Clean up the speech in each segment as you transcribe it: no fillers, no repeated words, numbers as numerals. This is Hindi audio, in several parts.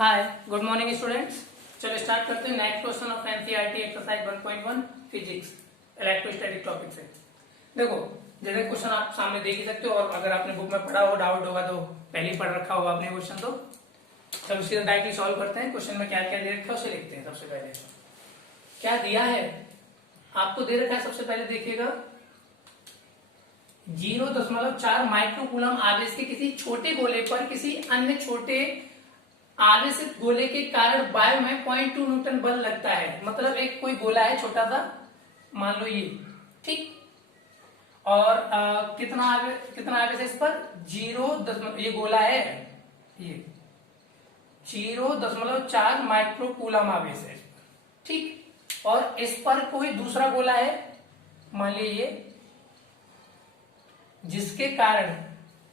Hi good morning students. चलो स्टार्ट करते हैं next question of NCERT exercise 1.1 physics electrostatic topic से। देखो जैसे क्वेश्चन आप सामने देख ही सकते हो, और अगर आपने बुक में पढ़ा हो, डाउट होगा तो पहले ही पढ़ रखा होगा आपने क्वेश्चन। तो चलो सीधा डायरेक्टली सॉल्व करते हैं। क्वेश्चन में क्या क्या दे रखा है उसे लिखते हैं। सबसे पहले क्या दिया है आपको, दे रखा है सबसे पहले देखिएगा 0.4 माइक्रोकूलम आवेश के किसी छोटे गोले पर किसी अन्य छोटे आवेशित गोले के कारण वायु में 0.2 न्यूटन बल लगता है। मतलब एक कोई गोला है छोटा सा, मान लो ये, ठीक, और कितना आवेश है इस पर 0, ये गोला है ये 0.4 माइक्रोकूलम आवेश है इस पर, ठीक। और इस पर कोई दूसरा गोला है, मान लीजिए ये, जिसके कारण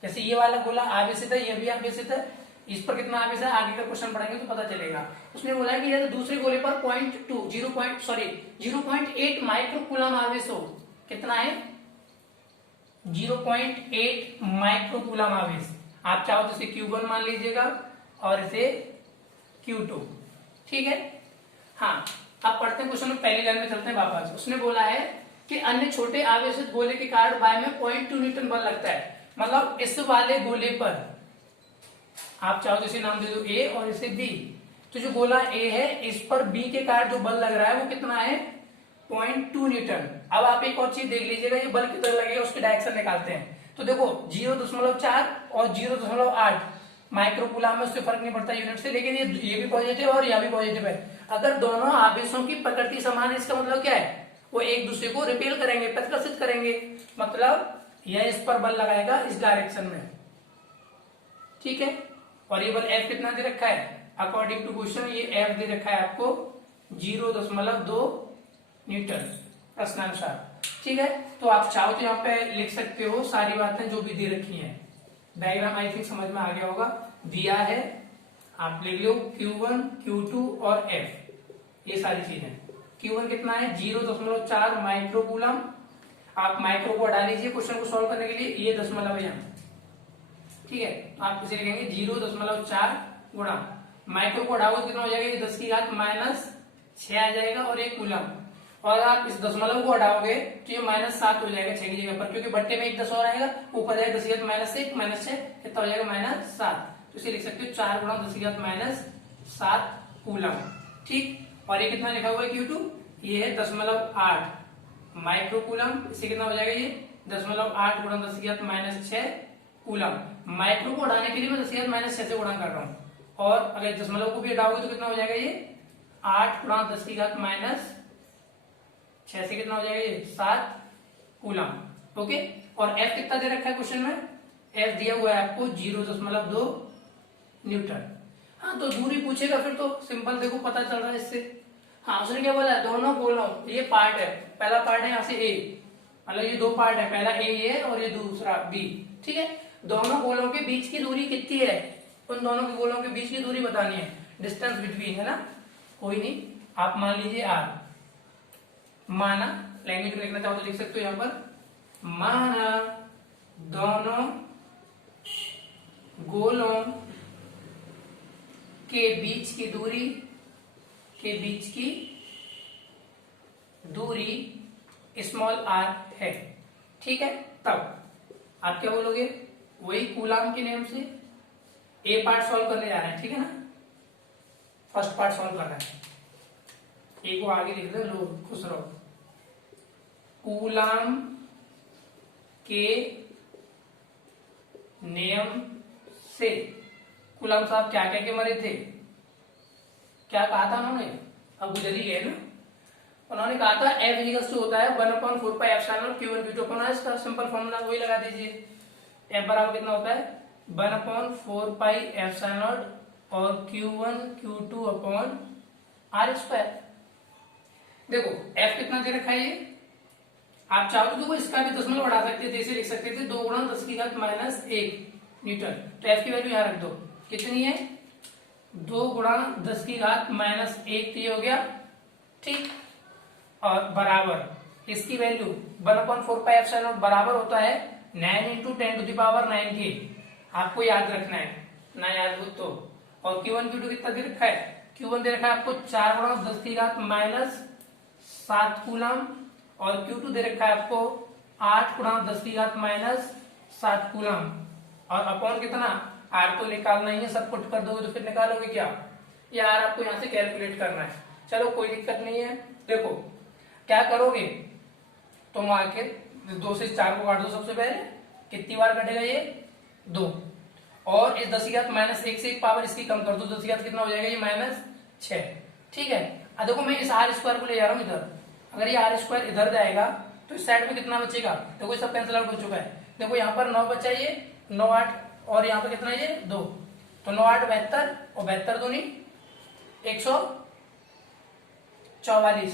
जैसे ये वाला गोला आवेशित है, ये भी आवेशित है, इस पर कितना आवेश है आगे का क्वेश्चन पढ़ेंगे तो पता चलेगा। उसने बोला है कि यदि दूसरे गोले पर 0.8 माइक्रोकूलम आवेश हो, कितना है 0.8 माइक्रोकूलम आवेश। आप चाहो तो इसे Q1 मान लीजिएगा और इसे Q2, ठीक है। हाँ, अब पढ़ते हैं क्वेश्चन में, पहली लाइन में चलते हैं वापस। उसने बोला है कि अन्य छोटे आवेशित गोले के कारण वायु में 0.2 न्यूटन बल लगता है। मतलब इस वाले गोले पर आप चाहो तो इसे नाम दे दो A और इसे B। तो जो गोला A है इस पर B के कारण जो बल लग रहा है वो कितना है 0.2 न्यूटन। अब आप एक और चीज देख लीजिएगा, ये बल कितना लगेगा उसकी डायरेक्शन निकालते हैं। तो देखो 0.4 और 0.8 माइक्रोकूलम में उससे फर्क नहीं पड़ता यूनिट से, लेकिन ये भी पॉजिटिव और यह भी पॉजिटिव है। अगर दोनों आवेशों की प्रकृति समान है, इसका मतलब क्या है, वो एक दूसरे को रिपेल करेंगे, प्रतिकर्षित करेंगे। मतलब यह इस पर बल लगाएगा इस डायरेक्शन में, ठीक है। और ये बल F कितना दे रखा है अकॉर्डिंग टू क्वेश्चन, ये F दे रखा है आपको 0.2 न्यूटन प्रश्नानुसार, ठीक है। तो आप चाहो तो यहाँ पे लिख सकते हो सारी बातें जो भी दे रखी हैं। डायग्राम आई थिंक समझ में आ गया होगा, दिया है आप लिख लो Q1 Q2 और F, ये सारी चीजें। Q1 कितना है 0.4 माइक्रोकूलम। आप माइक्रो को हटा लीजिए क्वेश्चन को सॉल्व करने के लिए, ये दशमलव है यहाँ, ठीक है। आप इसे लिखेंगे 0.4 गुणा माइक्रो को हटाओ कितना हो जाएगा, 10 की घात -6 आ जाएगा और एक कूलम। और आप इस दशमलव को हटाओगे तो ये -7 हो जाएगा 6 की जगह पर, क्योंकि बट्टे में एक 10 और आएगा, ऊपर जाएगा 10 की घात -1 -6 कितना हो जाएगा -7। तो इसे लिख सकते हो 4 गुणा 10 की घात -7 कूलम, ठीक। और ये कितना लिखा हुआ है Q2, ये है 0.8 माइक्रोकूलम। इससे कितना हो जाएगा ये 0.8 गुणा 10 की घात -6 कूलम। माइक्रो को हटाने के लिए मैं 10 की घात -6 से गुणा कर रहा हूं, और अगर दशमलव को भी हटाओगे तो कितना हो जाएगा ये 8 गुणा 10 की घात -6 से कितना हो जाएगा ये 7 कूलम, ओके। और F कितना दे रखा है क्वेश्चन में, F दिया हुआ है आपको 0.2 न्यूटन। हाँ, तो दूरी पूछेगा फिर तो सिंपल, देखो पता चल रहा है इससे। हाँ, उसने क्या बोला, दोनों गोलों, ये पार्ट है, पहला पार्ट है यहाँ से A, मतलब ये दो पार्ट है, पहला A है और ये दूसरा B, ठीक है। दोनों गोलों के बीच की दूरी कितनी है, उन दोनों के गोलों के बीच की दूरी बतानी है, डिस्टेंस बिटवीन, है ना। कोई नहीं, आप मान लीजिए R, माना, लैंग्वेज में लिखना चाहो तो लिख सकते हो यहां पर, माना दोनों गोलों के बीच की दूरी स्मॉल r है, ठीक है। तब आप क्या बोलोगे, वही कूलम के नेम से ए पार्ट सॉल्व करने जा रहे हैं, ठीक है ना। फर्स्ट पार्ट सॉल्व करना है, ए को आगे लिख दो, लो खुश रहो। कूलम के नियम से, कूलम साहब क्या कह के मरे थे, क्या कहा था उन्होंने, अब गुजर ही गए ना। उन्होंने कहा था F इक्वल्स टू होता है 1/4 pi epsilon Q1 Q2 upon R। इसका सिंपल फॉर्मूला वही लगा दीजिए, F बराबर कितना होता है 1/4 पाई एप्सिलॉन और Q1 Q2 अपॉन R²। देखो F कितना दे रखा है ये, आप चाहो तो देखो इसका भी दशमलव बढ़ा सकते थे, इसे लिख सकते थे 2 गुणा 10 की घात -1 न्यूटन। तो F की वैल्यू यहाँ रख दो, कितनी है 2 गुणा 10 की घात -1, तो ये हो गया, ठीक। और बराबर इसकी वैल्यू 1/4 पाई एप्सिलॉन बराबर होता है 9 × 10⁹ के। आपको याद रखना है, ना याद हो तो और Q1 Q2 कितना दे रखा है, Q1 दे रखा है आपको 4 गुणा 10 की घात माइनस 7 कूलम, और Q2 दे रखा है आपको 8 गुणा 10 की घात माइनस 7 कूलम, और अपॉन कितना, आर तो निकालना ही है, सब पुट कर दोगे तो फिर निकालोगे क्या, ये आर आपको यहाँ से कैलकुलेट करना है। चलो कोई दिक्कत नहीं है। देखो क्या करोगे तुम, आके 2 से 4 को काट दो सबसे पहले, कितनी बार कटेगा ये 2, और इस 10 की घात माइनस 1 से एक पावर इसकी कम कर दो, 10 की घात कितना हो जाएगा ये माइनस 6। ठीक है, अब देखो मैं इस आर स्क्वायर को ले जा रहा हूँ इधर, अगर ये आर स्क्वायर इधर जाएगा तो इस साइड में कितना बचेगा, देखो ये सब कैंसिल आउट हो चुका है। देखो यहाँ पर 9 बचा, ये 9 8, और यहाँ पर कितना है ये 2, तो 9 8 72, और 72 दूनी 144।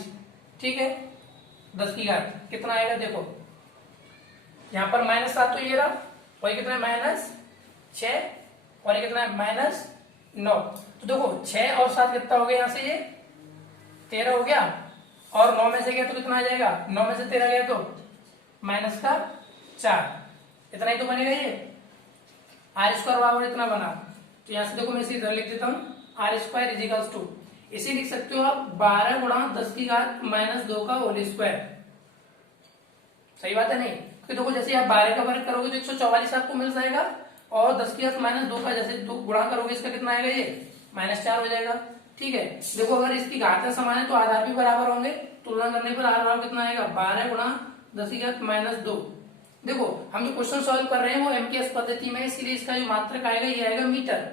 ठीक है, 10 की घात कितना आएगा, देखो यहाँ पर माइनस 7 तो ये रहा, और ये कितना है माइनस 6, और ये कितना है माइनस 9। तो देखो 6 और 7 कितना हो गया, यहाँ से ये 13 हो गया, और 9 में से गया तो कितना आ जाएगा, 9 में से 13 गया तो माइनस का 4, इतना ही तो बनेगा ये। आर स्क्वायर बराबर इतना बना, तो यहाँ से देखो मैं इसे इधर लिख देता हूँ, r square is equals to, इसे लिख सकते हो आप 12 गुणा 10 की घात माइनस 2 का होल स्क्वायर। सही बात है नहीं, तो देखो जैसे आप 12 का वर्ग करोगे तो 144 आपको मिल जाएगा, और 10 की घात माइनस 2 का जैसे 2 गुणा करोगे इसका कितना आएगा, ये माइनस 4 हो जाएगा। ठीक है, देखो अगर इसकी घातें समान है तो आधार भी बराबर होंगे, तुलना करने पर आर बराबर कितना आएगा, 12 गुणा 10 की घात माइनस 2। देखो हम जो क्वेश्चन सॉल्व कर रहे हैं वो एमकेएस पद्धति में, इसलिए इसका जो मात्रक आएगा ये आएगा मीटर।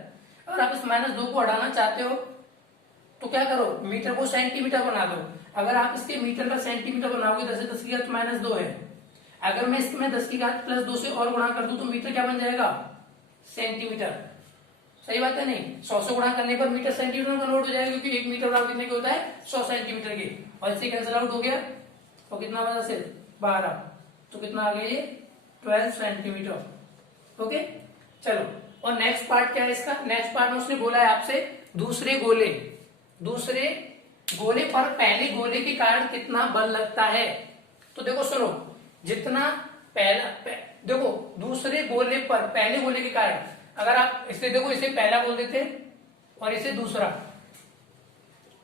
अगर आप इस माइनस 2 को हटाना चाहते हो तो क्या करो, मीटर को सेंटीमीटर बना दो। अगर आप इसके मीटर का सेंटीमीटर बनाओगे, जैसे 10 की घात माइनस 2 है, अगर मैं इसमें 10 की घात प्लस 2 से और गुणा कर दूं तो मीटर क्या बन जाएगा, सेंटीमीटर। सही बात है नहीं, 100 से गुणा करने पर मीटर सेंटीमीटर में कन्वर्ट हो जाएगा, क्योंकि 1 मीटर बराबर कितने के होता है, 100 सेंटीमीटर के, और इससे कैंसिल आउट हो गया, और कितना बचा सिर्फ 12, तो कितना आ गया ये 12 सेंटीमीटर। ओके चलो, और नेक्स्ट पार्ट क्या है इसका, नेक्स्ट पार्ट में उसने बोला है आपसे दूसरे गोले पर पहले गोले के कारण कितना बल लगता है। तो देखो सुनो, जितना देखो दूसरे गोले पर पहले गोले के कारण, अगर आप इसे देखो, इसे पहला बोल देते और इसे दूसरा,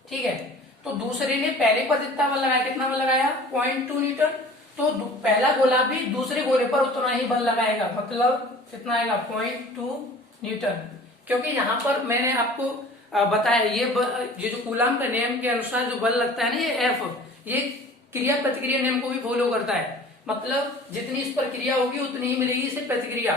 ठीक है, तो दूसरे ने पहले पर जितना बल लगाया, कितना बल लगाया 0.2 न्यूटन, तो पहला गोला भी दूसरे गोले पर उतना ही बल लगाएगा, मतलब कितना आएगा 0.2 न्यूटन। क्योंकि यहाँ पर मैंने आपको बताया ये जो कूलम का नियम के अनुसार जो बल लगता है ना, ये एफ, ये क्रिया प्रतिक्रिया नियम को भी फॉलो करता है, मतलब जितनी इस पर क्रिया होगी उतनी ही मिलेगी इसे प्रतिक्रिया।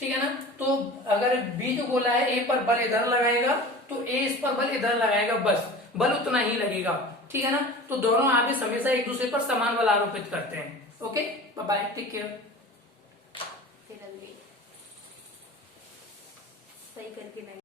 ठीक है ना, तो अगर बी जो गोला है ए पर बल इधर लगाएगा तो ए इस पर बल इधर लगाएगा, बस बल उतना ही लगेगा। ठीक है ना, तो दोनों आवेश हमेशा एक दूसरे पर समान बल आरोपित करते हैं। Okay bye, take care. सही करके नहीं